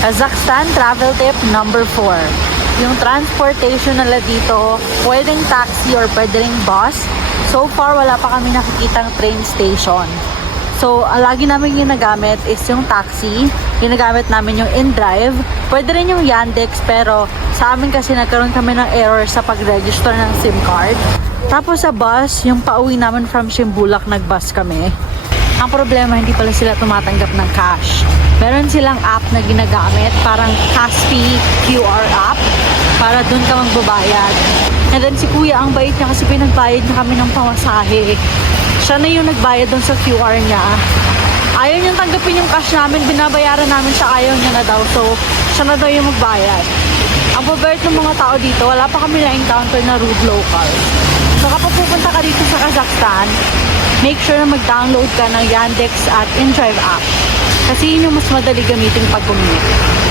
Kazakhstan travel tip number 4. Yung transportation nila dito, pwedeng taxi or pwedeng bus. So far, wala pa kami nakikitang train station. So, ang lagi namin ginagamit is yung taxi. Ginagamit namin yung InDrive. Pwede rin yung Yandex, pero sa amin kasi nagkaroon kami ng error sa pag-register ng SIM card. Tapos sa bus, yung pauwi namin from Shimbulak, nag-bus kami. Ang problema, hindi pala sila tumatanggap ng cash. Meron silang app na ginagamit, parang Kaspi QR app, para dun ka magbabayad. And then si kuya, ang bait niya kasi pinagbayad niya kami ng pamasahe. Siya na yung nagbayad dun sa QR niya. Ayaw niyang tanggapin yung cash namin, binabayaran namin siya, ayaw niya na daw. So, siya na daw yung magbayad. Ang babait ng mga tao dito, wala pa kami na-encounter na rude local. So, kapag pupunta ka dito sa Kazakhstan, make sure na mag-download ka ng Yandex at InDrive app. Kasi yun yung mas madali gamitin pag commute.